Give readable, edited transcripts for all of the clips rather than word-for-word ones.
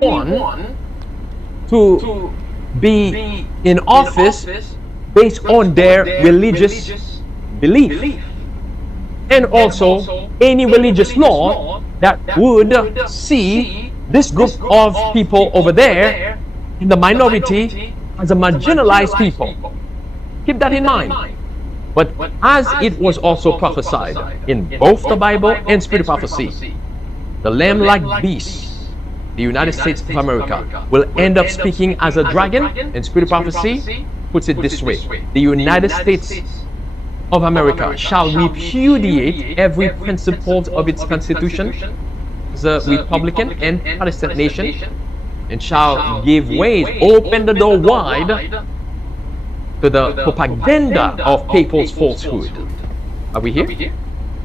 anyone to be in office based on their religious belief, and also any religious law that would see this group of people over there in the minority as a marginalized people. Keep that in mind. But as it was also prophesied in both the Bible and Spirit prophecy, the lamb-like beast, the United States of America, will end up speaking as a dragon, and Spirit prophecy puts it this way: the United States of America shall repudiate every principle of its constitution as a Republican and Protestant nation, and shall give way, open the door wide to the propaganda of people's falsehood. Are we here?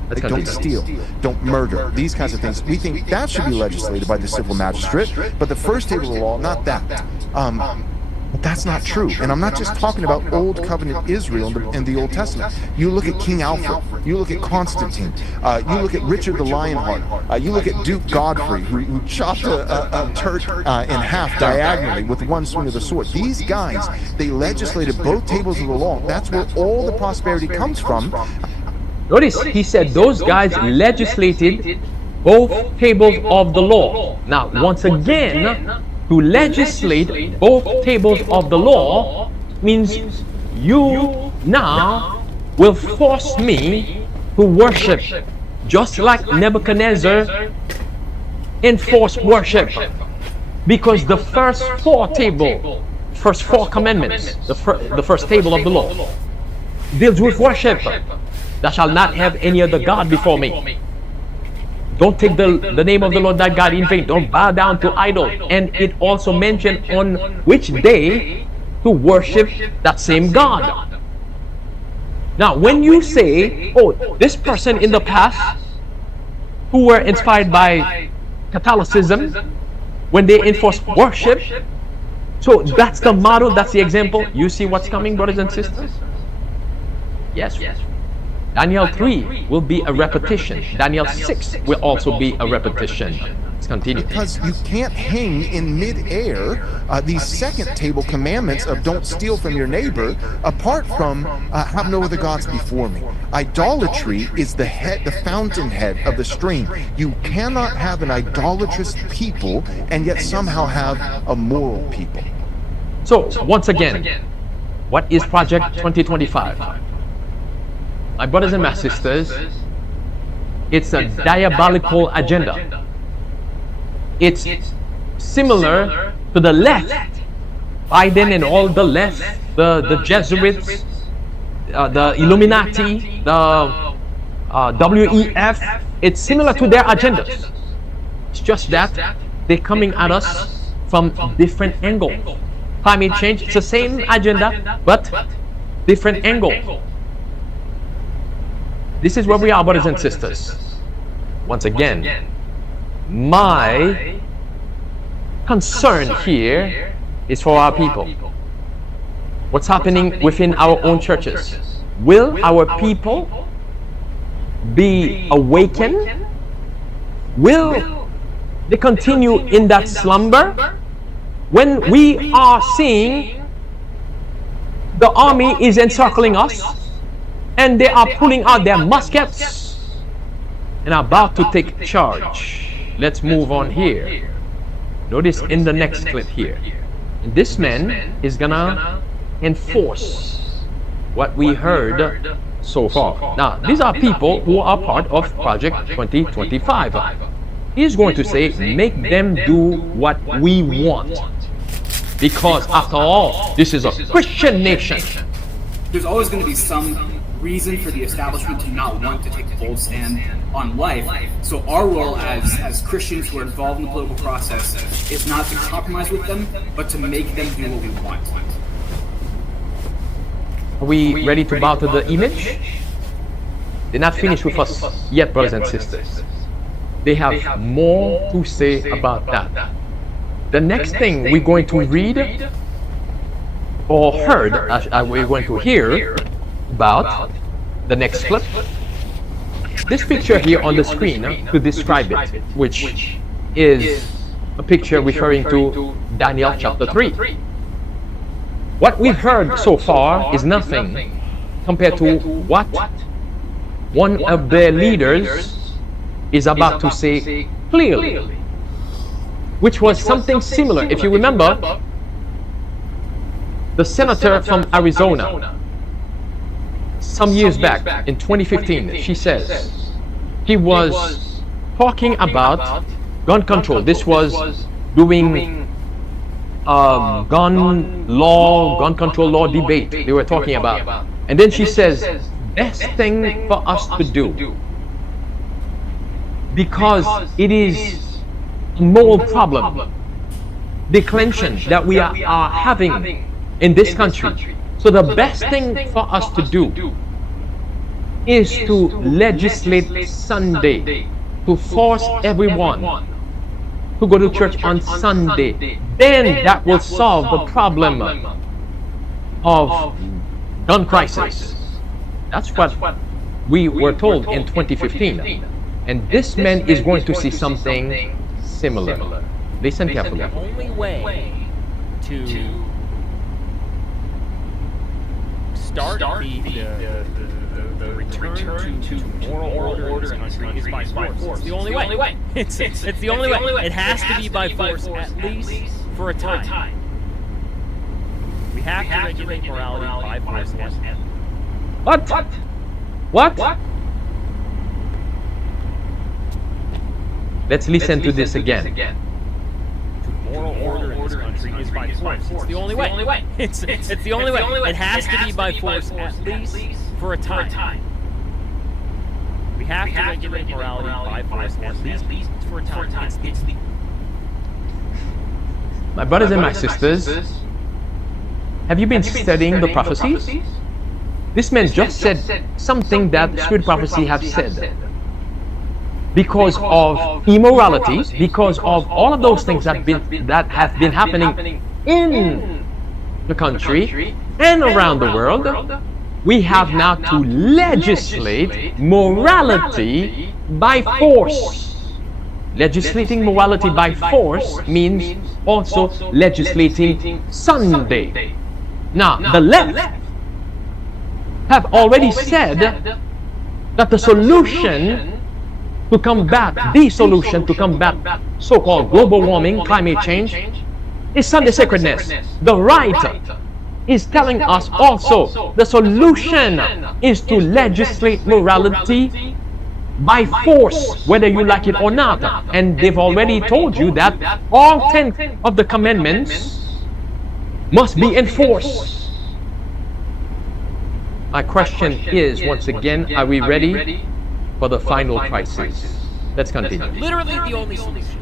Let's don't steal, don't murder, these kinds of things. We think that should be legislated by the civil magistrate, but the first table of the law, not that. But that's not true. And I'm not just talking about Old Covenant Israel in the Old Testament. You look at King Alfred, you look at Constantine, you look at Richard the Lionheart, you look at Duke Godfrey, who chopped a Turk in half diagonally with one swing of the sword. These guys, they legislated both tables of the law. That's where all the prosperity comes from. Notice he said those guys legislated both tables of the law. Now, once again, to legislate both tables of the law means you now will force me to worship, just like Nebuchadnezzar enforced worship, because the first four commandments, the first table of the law, deals with worship. Thou shalt not have any other God before me. Don't take the name of the Lord thy God in vain. Don't bow down to idol. And it also mentioned on which day to worship that same God. Now, when you say, oh, this person in the past who were inspired by Catholicism, when they enforced worship, so that's the model, that's the example. You see what's coming, brothers and sisters? Yes. Daniel 3 will be a repetition. Daniel 6 will also be a repetition. Let's continue. Because you can't hang in mid-air these second table commandments of don't steal from your neighbor apart from have no other gods before me. Idolatry is the fountainhead of the stream. You cannot have an idolatrous people and yet somehow have a moral people. So, once again, what is Project 2025? My brothers and my sisters, it's a diabolical agenda. It's similar to the left, Biden and all the left, the Jesuits, the Illuminati, the WEF. It's similar to their agendas. It's just that they're coming at us from different angles. Climate change, it's the same agenda, but different angle. This is where we are, brothers and sisters. Once again, my concern here is for our people. What's happening within our own churches? Will our people be awakened? Will they continue in that slumber? When we are seeing the army is encircling us, and they are pulling out their muskets and are about to take charge. Let's move on here. Notice in the next clip here. This man is gonna enforce what we heard so far. Now, these are people who are part of Project 2025. He's going to say, make them do what we want. Because after all, this is a Christian nation. There's always going to be some reason for the establishment to not want to take a bold stand on life. So our role as Christians who are involved in the political process is not to compromise with them, but to make them do what we want. Are we ready to bow to the image? They're not finished with us yet, brothers and sisters. They have more to say about that. The next thing we're going to read or heard, we're going to hear about the next clip. This picture here on the screen to describe it, which is a picture referring to Daniel chapter 3. What we've heard so far is nothing compared to what one of their leaders is about to say clearly, which was something similar. If you remember, the senator from Arizona, some years back in 2015, she says he was talking about gun control. This was doing gun control law debate they were talking about. And then she says, best thing for us to do, because it is a moral problem, declension that we are having in this country. So the best thing for us to do is to legislate Sunday, to force everyone to go to church on Sunday. Then that will solve the problem of gun crisis. That's what we were told in 2015. And this man is going to see something similar. Listen carefully. The only way to start the return to moral order in this country is by force. It's the only way. It's the only way. It has to be by force, at least for a time. We have to regulate morality by force. What? Let's listen to this again. Moral order in this country is by force. It's the only way. It's the only way. It has to be by force, at least for a time. We have to regulate morality by force, at least for a time. My brothers and my sisters, have you been studying the prophecies? This man just said something that spirit prophecy have said. Because of immorality, because of all of those things that have been happening in the country and around the world, we have now to legislate morality by force. Legislating morality by force means also legislating Sunday. Now, the left have already said that the solution to combat so-called global warming, climate change, is Sunday sacredness. The right is telling us also the solution is to legislate morality by force, whether you like it or not. And they've already told you that all 10 of the commandments must be enforced. My question is, once again, are we ready for the final crisis? Let's continue. Literally the only solution.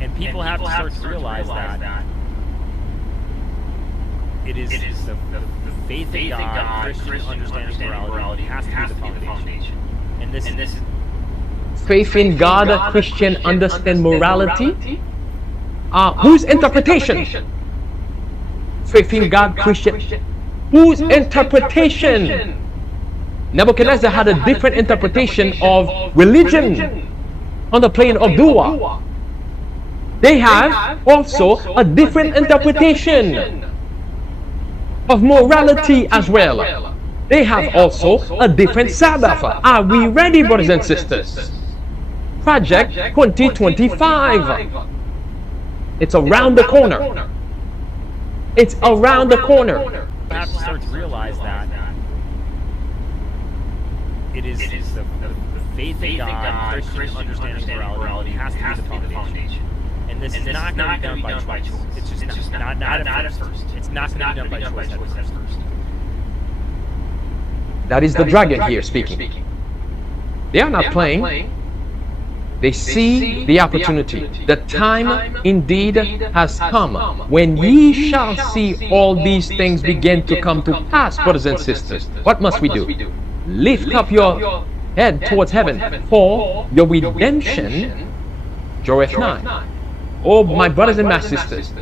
And people have to start to realize that it is the faith in God, Christian understanding of morality has to be the foundation. And this faith in God, Christian understand morality? Whose interpretation? Faith in God, Christian. Whose interpretation? Nebuchadnezzar had a different interpretation of religion on the plane of Dua. They have also a different interpretation of morality as well. They have also a different Sabbath. Are we ready, brothers and sisters? Project 2025. It's around the corner. It's around the corner. You have to start to realize that it is the faith in God, Christian understanding of morality has to be the foundation. And this is not going to be done by choice. It's just not at first. It's not going to be done by choice at first. That is the dragon here speaking. They are not playing. They see the opportunity. The time indeed has come when ye shall see all these things begin to come to pass, brothers and sisters. What must we do? Lift up your head towards heaven, for your redemption draweth nigh. Oh, my brothers and my sisters,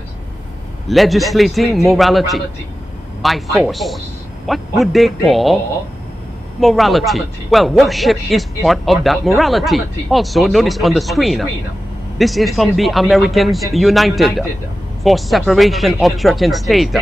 legislating morality by force. What would they call Morality. Well, worship is part of that morality. Also, notice on the screen, this is from the Americans United for separation of church and state.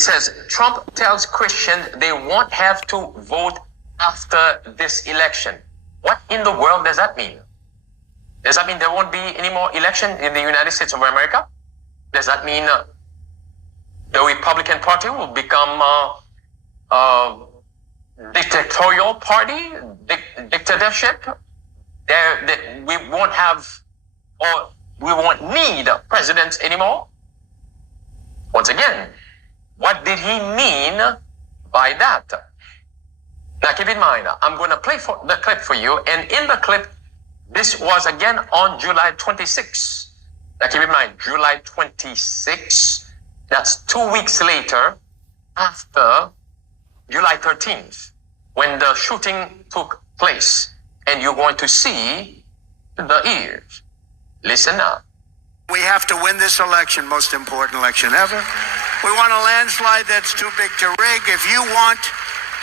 says, Trump tells Christians they won't have to vote after this election. What in the world does that mean? Does that mean there won't be any more election in the United States of America? Does that mean the Republican Party will become a dictatorial party, dictatorship? We won't have, or we won't need presidents anymore? Once again, what did he mean by that? Now keep in mind, I'm going to play the clip for you, and in the clip, this was again on July 26. Now keep in mind, July 26, that's 2 weeks later after July 13th, when the shooting took place. And you're going to see the ears. Listen now. We have to win this election, most important election ever. We want a landslide that's too big to rig. If you want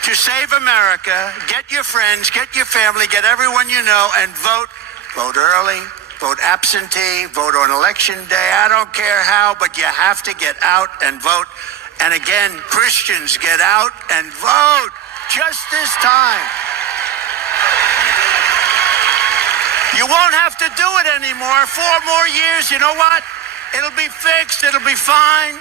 to save America, get your friends, get your family, get everyone you know, and vote. Vote early, vote absentee, vote on election day. I don't care how, but you have to get out and vote. And again, Christians, get out and vote just this time. You won't have to do it anymore. 4 more years, you know what? It'll be fixed. It'll be fine.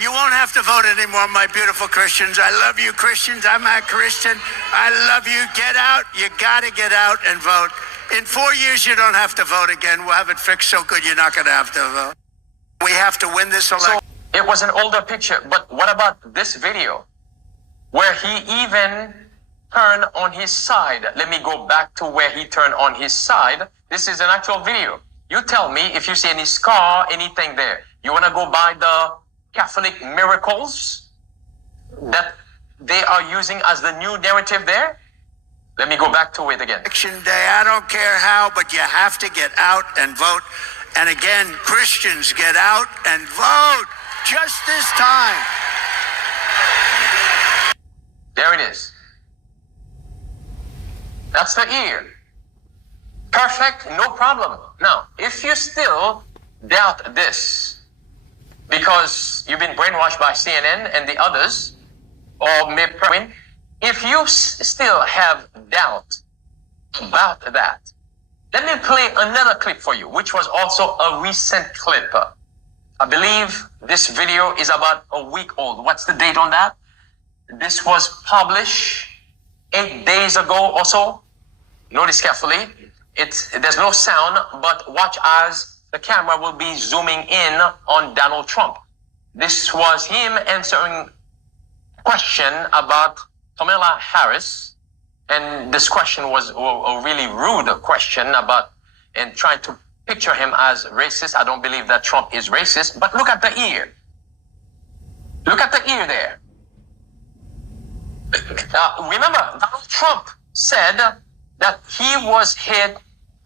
You won't have to vote anymore, my beautiful Christians. I love you, Christians. I'm a Christian. I love you. Get out. You got to get out and vote. In 4 years, you don't have to vote again. We'll have it fixed so good you're not going to have to vote. We have to win this election. So it was an older picture, but what about this video where he even turned on his side? Let me go back to where he turned on his side. This is an actual video. You tell me if you see any scar, anything there. You want to go by the Catholic miracles that they are using as the new narrative there? Let me go back to it again. Election day, I don't care how, but you have to get out and vote. And again, Christians, get out and vote just this time. There it is. That's the ear. Perfect, no problem. Now, if you still doubt this, because you've been brainwashed by CNN and the others, or maybe, if you still have doubt about that, let me play another clip for you, which was also a recent clip. I believe this video is about a week old. What's the date on that? This was published 8 days ago or so. Notice carefully. There's no sound, but watch as the camera will be zooming in on Donald Trump. This was him answering a question about Kamala Harris, and this question was a really rude question about, and trying to picture him as racist. I don't believe that Trump is racist, but look at the ear. Look at the ear there. Remember, Donald Trump said that he was hit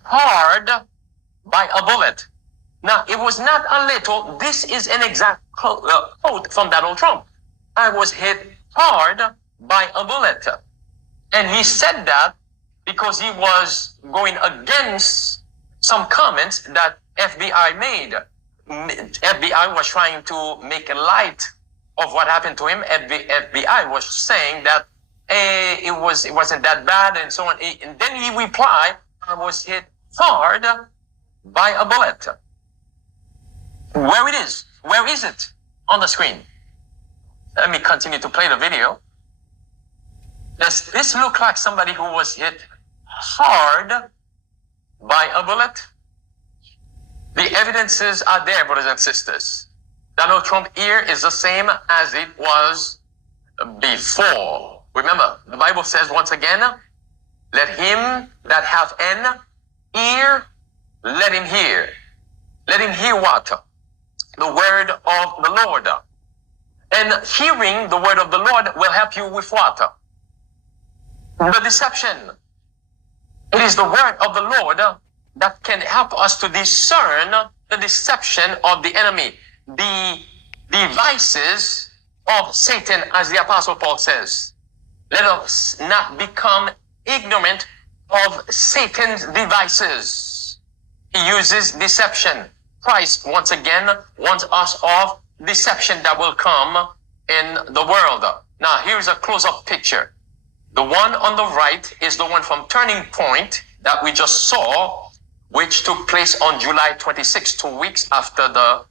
hard by a bullet. Now, it was not a little. This is an exact quote from Donald Trump. I was hit hard by a bullet. And he said that because he was going against some comments that FBI made. FBI was trying to make light of what happened to him. FBI was saying that it wasn't that bad and so on. And then he replied, I was hit hard by a bullet. Where it is? Where is it on the screen? Let me continue to play the video. Does this look like somebody who was hit hard by a bullet? The evidences are there, brothers and sisters. Donald Trump's ear is the same as it was before. Remember, the Bible says once again, let him that hath an ear, let him hear. Let him hear what? The word of the Lord. And hearing the word of the Lord will help you with what? The deception. It is the word of the Lord that can help us to discern the deception of the enemy, the devices of Satan, as the Apostle Paul says. Let us not become ignorant of Satan's devices. He uses deception. Christ, once again, warns us of deception that will come in the world. Now, here's a close-up picture. The one on the right is the one from Turning Point that we just saw, which took place on July 26, 2 weeks after the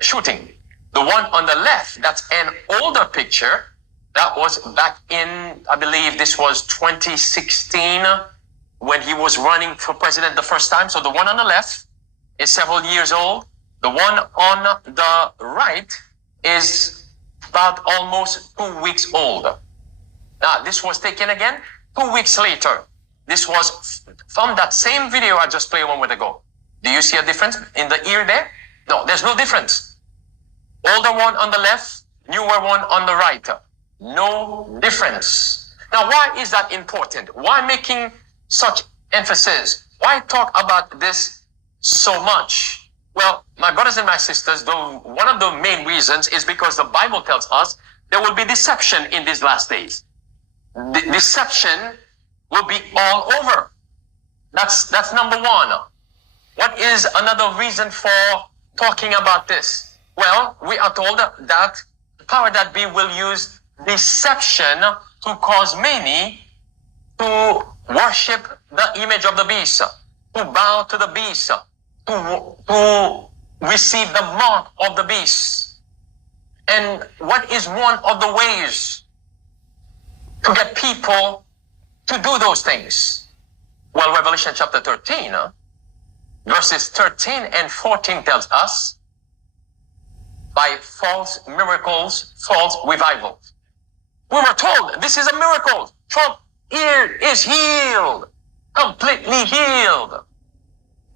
shooting. The one on the left, that's an older picture. That was back in, I believe this was 2016 when he was running for president the first time. So the one on the left is several years old. The one on the right is about almost 2 weeks old. Now, this was taken again 2 weeks later. This was from that same video I just played 1 minute ago. Do you see a difference in the ear there? No, there's no difference. Older one on the left, newer one on the right. No difference. Now, why is that important? Why making such emphasis? Why talk about this so much? Well, my brothers and my sisters, though, one of the main reasons is because the Bible tells us there will be deception in these last days. Deception will be all over. That's number one. What is another reason for talking about this? Well, we are told that the power that be will use deception to cause many to worship the image of the beast, to bow to the beast, to receive the mark of the beast. And what is one of the ways to get people to do those things? Well, Revelation chapter 13, verses 13 and 14 tells us, by false miracles, false revivals. We were told this is a miracle. Trump's ear is healed, completely healed.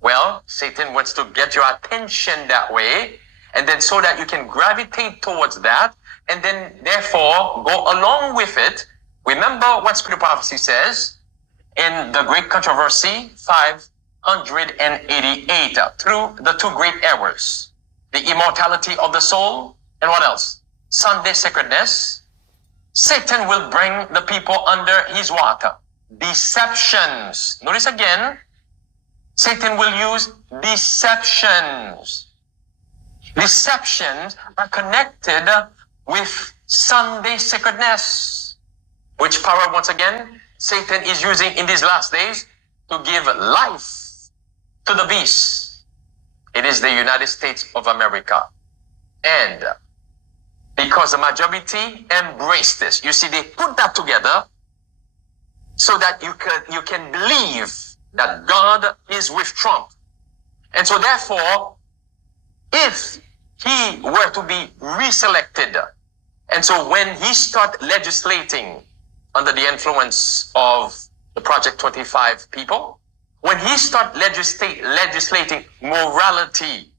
Well, Satan wants to get your attention that way, and then so that you can gravitate towards that, and then therefore go along with it. Remember what Scripture prophecy says in the great controversy 588 through the two great errors. The immortality of the soul, and what else? Sunday sacredness. Satan will bring the people under his water. Deceptions. Notice again, Satan will use deceptions. Deceptions are connected with Sunday sacredness, which power, once again, Satan is using in these last days to give life to the beast. It is the United States of America. And because the majority embrace this, you see, they put that together so that you can believe that God is with Trump. And so therefore, if he were to be reselected, and so when he start legislating under the influence of the Project 25 people, when he start legislating morality,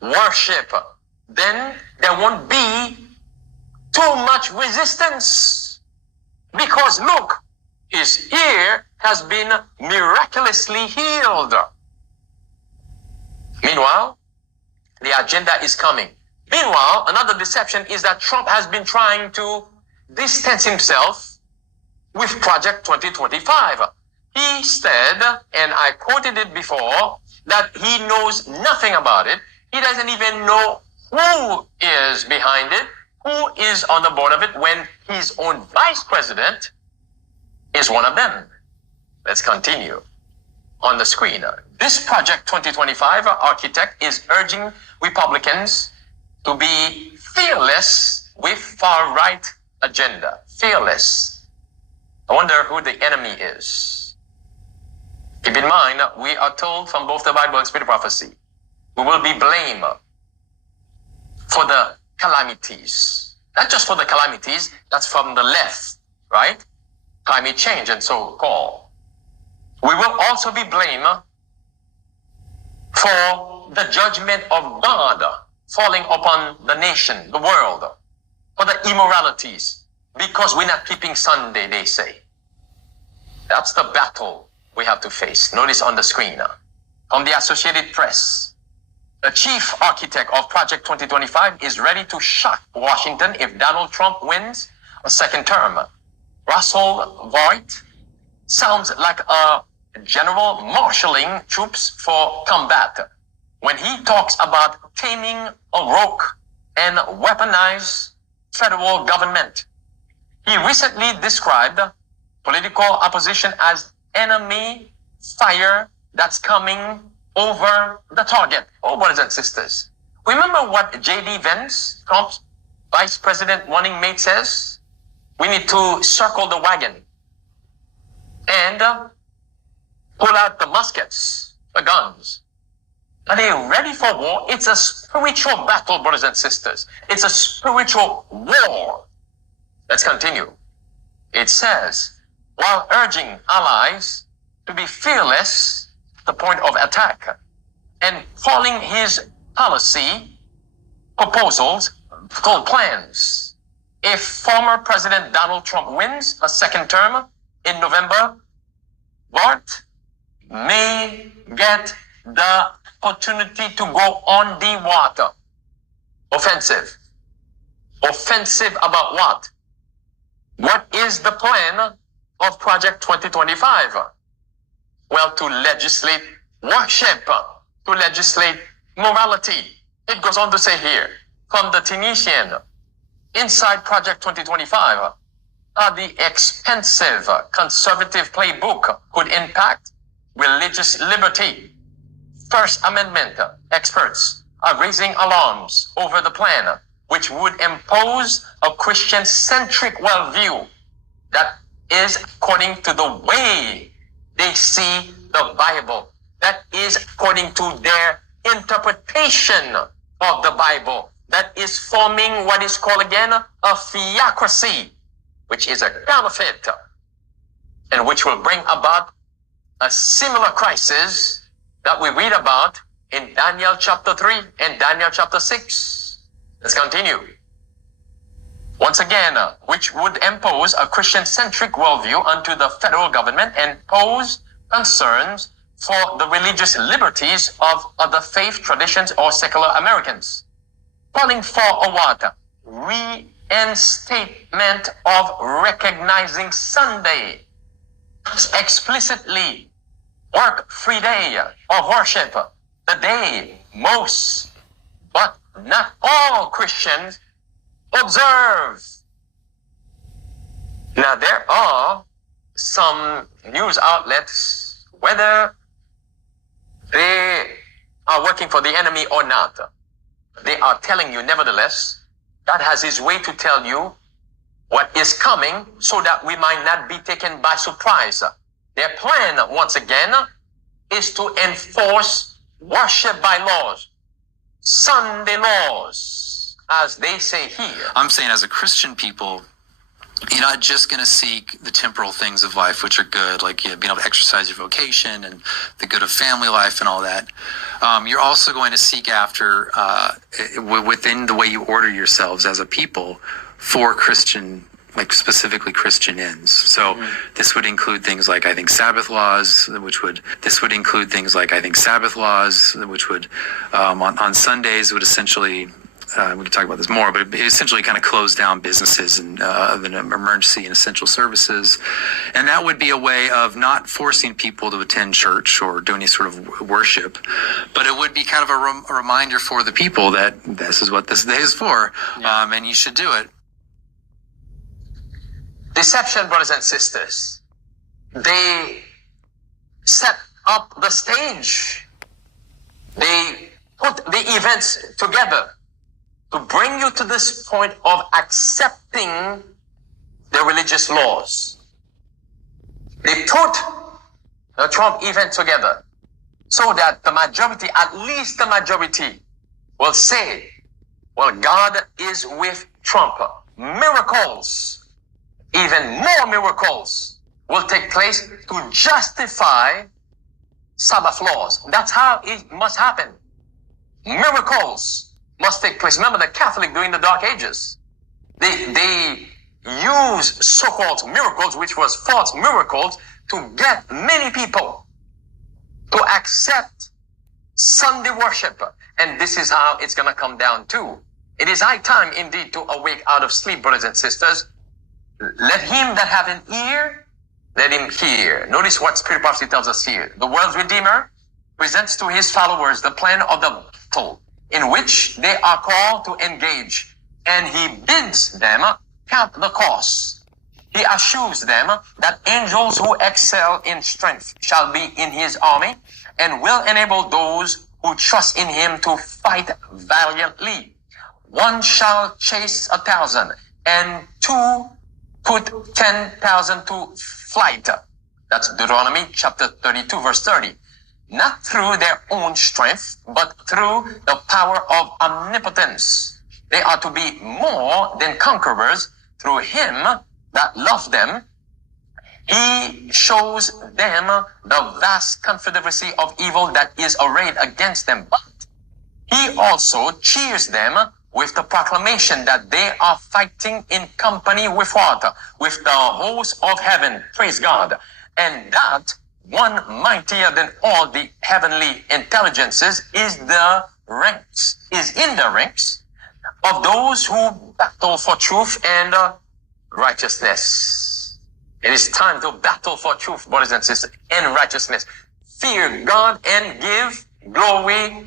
worship, then there won't be too much resistance. Because look, his ear has been miraculously healed. Meanwhile, the agenda is coming. Meanwhile, another deception is that Trump has been trying to distance himself with Project 2025. He said, and I quoted it before, that he knows nothing about it. He doesn't even know who is behind it, who is on the board of it, when his own vice president is one of them. Let's continue. On the screen, this Project 2025 architect is urging Republicans to be fearless with far-right agenda. Fearless. I wonder who the enemy is. Keep in mind, we are told from both the Bible and Spirit prophecy, we will be blamed for the calamities. Not just for the calamities, that's from the left, right? Climate change and so called. We will also be blamed for the judgment of God falling upon the nation, the world, for the immoralities, because we're not keeping Sunday, they say. That's the battle we have to face. Notice on the screen from the Associated Press, the chief architect of Project 2025 is ready to shock Washington if Donald Trump wins a second term. Russell Voigt sounds like a general marshalling troops for combat when he talks about taming a rogue and weaponize federal government. He recently described political opposition as enemy fire that's coming over the target. Oh, brothers and sisters. Remember what J.D. Vance, Trump's vice president running mate, says? We need to circle the wagon and pull out the muskets, the guns. Are they ready for war? It's a spiritual battle, brothers and sisters. It's a spiritual war. Let's continue. It says, while urging allies to be fearless at the point of attack and calling his policy proposals called plans. If former President Donald Trump wins a second term in November, Bart may get the opportunity to go on the water. Offensive. Offensive about what? What is the plan of Project 2025? Well, to legislate worship, to legislate morality. It goes on to say here, from the Tunisian, inside Project 2025, the expensive conservative playbook could impact religious liberty. First Amendment experts are raising alarms over the plan, which would impose a Christian-centric worldview that is according to the way they see the Bible. That is according to their interpretation of the Bible. That is forming what is called again a theocracy, which is a counterfeit, and which will bring about a similar crisis that we read about in Daniel chapter 3 and Daniel chapter 6. Let's continue. Once again, which would impose a Christian-centric worldview onto the federal government and pose concerns for the religious liberties of other faith traditions or secular Americans. Calling for a what? Reinstatement of recognizing Sunday as explicitly work-free day of worship, the day most, but not all Christians observe. Now there are some news outlets, whether they are working for the enemy or not, they are telling you nevertheless, God has his way to tell you what is coming so that we might not be taken by surprise. Their plan, once again, is to enforce worship by laws, Sunday laws, as they say here. I'm saying as a Christian people, you're not just going to seek the temporal things of life, which are good, like being able to exercise your vocation and the good of family life and all that. You're also going to seek after, within the way you order yourselves as a people, for Christian, like specifically Christian ends. So this would include things like, I think, Sabbath laws, on Sundays would essentially, we can talk about this more, but it essentially kind of closed down businesses and of an emergency and essential services. And that would be a way of not forcing people to attend church or do any sort of worship, but it would be kind of a reminder for the people that this is what this day is for, and you should do it. Deception, brothers and sisters. They set up the stage. They put the events together to bring you to this point of accepting the religious laws. They put the Trump event together so that the majority, at least the majority, will say, well, God is with Trump. Miracles, even more miracles, will take place to justify Sabbath laws. That's how it must happen. Miracles must take place. Remember the Catholic during the Dark Ages. They use so-called miracles, which was false miracles, to get many people to accept Sunday worship. And this is how it's going to come down to. It is high time indeed to awake out of sleep, brothers and sisters. Let him that have an ear, let him hear. Notice what Spirit Prophecy tells us here. The world's Redeemer presents to his followers the plan of the battle in which they are called to engage and he bids them count the cost. He assures them that angels who excel in strength shall be in his army and will enable those who trust in him to fight valiantly. One shall chase 1,000 and two put 10,000 to flight. That's Deuteronomy chapter 32 verse 30. Not through their own strength, but through the power of omnipotence. They are to be more than conquerors through him that loves them. He shows them the vast confederacy of evil that is arrayed against them. But he also cheers them with the proclamation that they are fighting in company with what? With the host of heaven. Praise God. And that one mightier than all the heavenly intelligences is in the ranks of those who battle for truth and righteousness. It is time to battle for truth, brothers and sisters, and righteousness. Fear God and give glory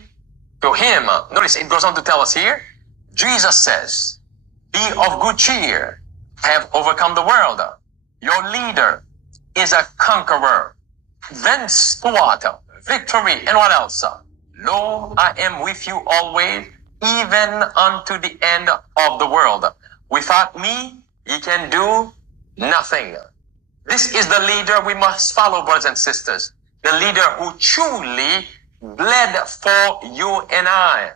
to him. Notice it goes on to tell us here, Jesus says, be of good cheer, have overcome the world. Your leader is a conqueror. Thence to what? Victory. And what else? Lo, I am with you always, even unto the end of the world. Without me, ye can do nothing. This is the leader we must follow, brothers and sisters. The leader who truly bled for you and I.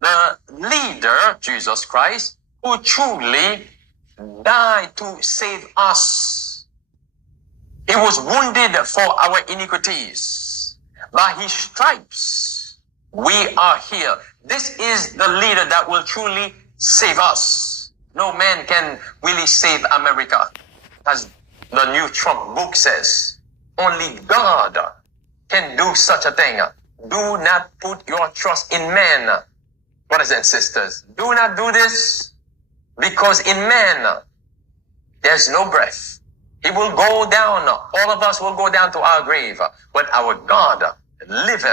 The leader, Jesus Christ, who truly died to save us. He was wounded for our iniquities. By his stripes, we are healed. This is the leader that will truly save us. No man can really save America. As the new Trump book says, only God can do such a thing. Do not put your trust in man, brothers and sisters. Do not do this, because in man, there's no breath. He will go down. All of us will go down to our grave. But our God liveth.